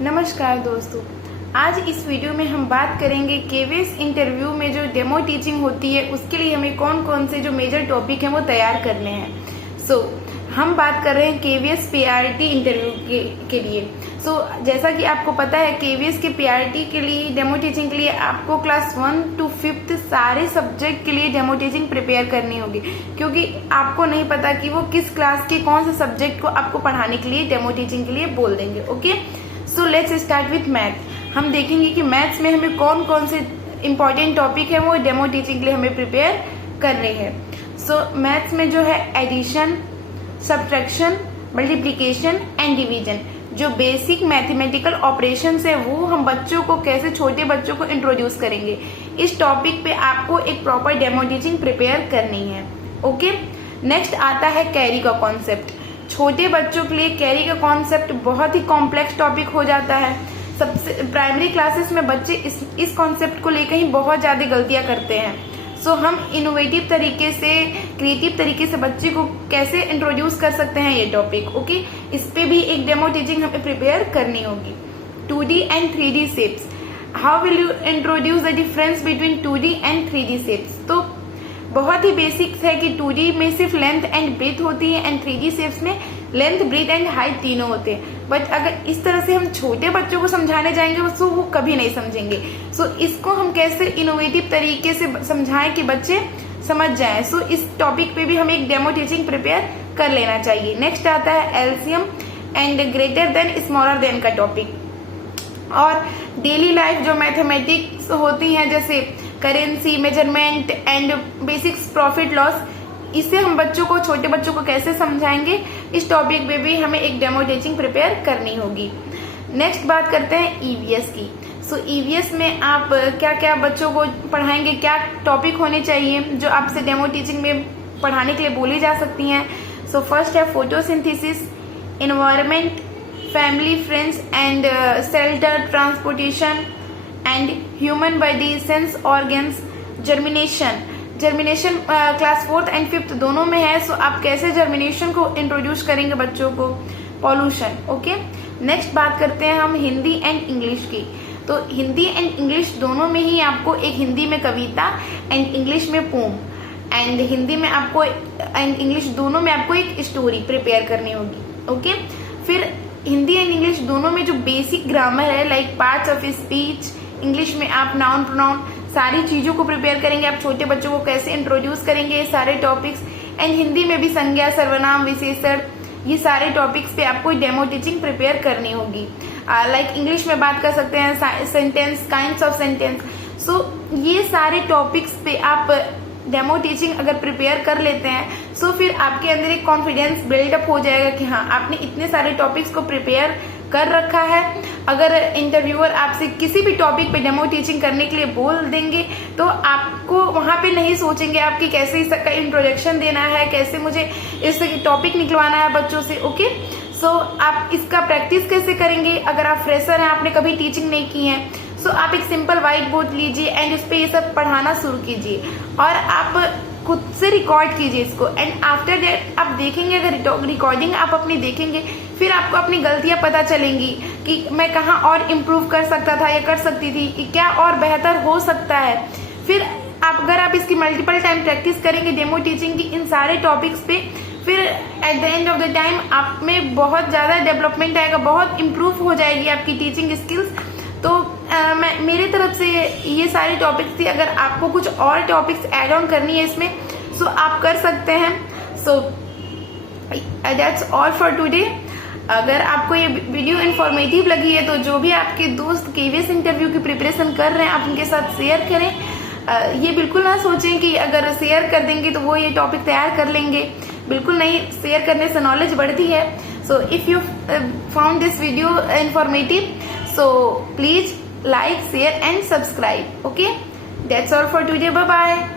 नमस्कार दोस्तों, आज इस वीडियो में हम बात करेंगे केवीएस इंटरव्यू में जो डेमो टीचिंग होती है उसके लिए हमें कौन कौन से जो मेजर टॉपिक हैं वो तैयार करने हैं। हम बात कर रहे हैं केवीएस पीआरटी इंटरव्यू के लिए। जैसा कि आपको पता है केवीएस के पीआरटी के लिए डेमो टीचिंग के लिए आपको क्लास 1 to 5th सारे सब्जेक्ट के लिए डेमो टीचिंग प्रिपेयर करनी होगी, क्योंकि आपको नहीं पता कि वो किस क्लास के कौन से सब्जेक्ट को आपको पढ़ाने के लिए डेमो टीचिंग के लिए बोल देंगे। Okay, so let's start with math. हम देखेंगे कि मैथ्स में हमें कौन कौन से इंपॉर्टेंट टॉपिक है वो डेमो टीचिंग के लिए हमें प्रिपेयर करने हैं। मैथ्स में जो है addition, subtraction, multiplication and division, जो बेसिक मैथमेटिकल ऑपरेशंस है वो हम बच्चों को कैसे, छोटे बच्चों को इंट्रोड्यूस करेंगे। इस टॉपिक पे आपको एक प्रॉपर डेमो टीचिंग प्रिपेयर करनी है। ओके, नेक्स्ट आता है कैरी का कॉन्सेप्ट। छोटे बच्चों के लिए कैरी का कॉन्सेप्ट बहुत ही कॉम्प्लेक्स टॉपिक हो जाता है। सबसे प्राइमरी क्लासेस में बच्चे इस कॉन्सेप्ट को लेकर ही बहुत ज्यादा गलतियां करते हैं। हम इनोवेटिव तरीके से, क्रिएटिव तरीके से बच्चे को कैसे इंट्रोड्यूस कर सकते हैं ये टॉपिक। ओके, इस पे भी एक डेमो टीचिंग हमें प्रिपेयर करनी होगी। 2D and 3D shapes, how will you introduce the difference between 2D and 3D shapes. तो बहुत ही बेसिक्स है कि 2D में सिर्फ लेंथ एंड ब्रेथ होती है एंड 3D शेप्स में लेंथ, ब्रेथ एंड हाइट तीनों होते हैं। बट अगर इस तरह से हम छोटे बच्चों को समझाने जाएंगे तो वो कभी नहीं समझेंगे। इसको हम कैसे इनोवेटिव तरीके से समझाएं कि बच्चे समझ जाएं। इस टॉपिक पे भी हमें एक डेमो टीचिंग प्रिपेयर कर लेना चाहिए। नेक्स्ट आता है LCM and greater than, smaller than का टॉपिक। और डेली लाइफ जो मैथमेटिक्स होती हैं जैसे currency, measurement and basics, profit loss, इससे हम बच्चों को, छोटे बच्चों को कैसे समझाएंगे, इस टॉपिक पे भी हमें एक डेमो टीचिंग प्रिपेयर करनी होगी। नेक्स्ट बात करते हैं ईवीएस की। ईवीएस में आप क्या क्या बच्चों को पढ़ाएंगे, क्या टॉपिक होने चाहिए जो आपसे डेमो टीचिंग में पढ़ाने के लिए बोली जा सकती हैं। फर्स्ट है photosynthesis, environment, family, friends and shelter, transportation and human body, sense organs, germination class 4th and 5th दोनों में है। आप कैसे जर्मिनेशन को इंट्रोड्यूस करेंगे बच्चों को। पॉल्यूशन। ओके, नेक्स्ट बात करते हैं हम हिंदी एंड इंग्लिश की। हिंदी एंड इंग्लिश दोनों में ही आपको एक, हिंदी में कविता एंड इंग्लिश में पोम, एंड हिंदी में आपको एंड इंग्लिश दोनों में आपको एक स्टोरी प्रिपेयर करनी होगी। ओके, फिर हिंदी एंड इंग्लिश दोनों में जो बेसिक ग्रामर है, like parts of speech, English में आप नाउन, प्रोनाउन, सारी चीजों को प्रिपेयर करेंगे। आप छोटे बच्चों को कैसे इंट्रोड्यूस करेंगे ये सारे टॉपिक्स। एंड हिंदी में भी संज्ञा, सर्वनाम, विशेषण, ये सारे टॉपिक्स पे आपको डेमो टीचिंग प्रिपेयर करनी होगी। लाइक इंग्लिश में बात कर सकते हैं सेंटेंस, काइंड्स ऑफ सेंटेंस। ये सारे टॉपिक्स पे आप डेमो टीचिंग अगर प्रिपेयर कर लेते हैं फिर आपके अंदर एक कॉन्फिडेंस बिल्डअप हो जाएगा कि हाँ, आपने इतने सारे टॉपिक्स को प्रिपेयर कर रखा है। अगर इंटरव्यूअर आपसे किसी भी टॉपिक पे डेमो टीचिंग करने के लिए बोल देंगे तो आपको वहां पे नहीं सोचेंगे आपकी कैसे इसका इंट्रोडक्शन देना है, कैसे मुझे इस टॉपिक निकलवाना है बच्चों से। ओके, आप इसका प्रैक्टिस कैसे करेंगे। अगर आप फ्रेशर हैं, आपने कभी टीचिंग नहीं की है, आप एक सिंपल व्हाइट बोर्ड लीजिए एंड उस पर ये सब पढ़ाना शुरू कीजिए और आप खुद से रिकॉर्ड कीजिए इसको। एंड आफ्टर दैट आप देखेंगे, अगर रिकॉर्डिंग आप अपनी देखेंगे फिर आपको अपनी गलतियां पता चलेंगी कि मैं कहाँ और इम्प्रूव कर सकता था या कर सकती थी, कि क्या और बेहतर हो सकता है। फिर अगर आप इसकी मल्टीपल टाइम प्रैक्टिस करेंगे डेमो टीचिंग की इन सारे टॉपिक्स पे, फिर at the end of the time आप में बहुत ज्यादा डेवलपमेंट आएगा, बहुत इम्प्रूव हो जाएगी आपकी टीचिंग स्किल्स। मेरे तरफ से ये सारे टॉपिक्स थी। अगर आपको कुछ और टॉपिक्स ऐड ऑन करनी है इसमें आप कर सकते हैं। That's all for today. अगर आपको ये वीडियो इन्फॉर्मेटिव लगी है तो जो भी आपके दोस्त केवीएस इंटरव्यू की प्रिपरेशन कर रहे हैं आप उनके साथ शेयर करें। ये बिल्कुल ना सोचें कि अगर शेयर कर देंगे तो वो ये टॉपिक तैयार कर लेंगे, बिल्कुल नहीं। शेयर करने से नॉलेज बढ़ती है। If you found this video informative, please like, share and subscribe. Okay, that's all for today. Bye bye.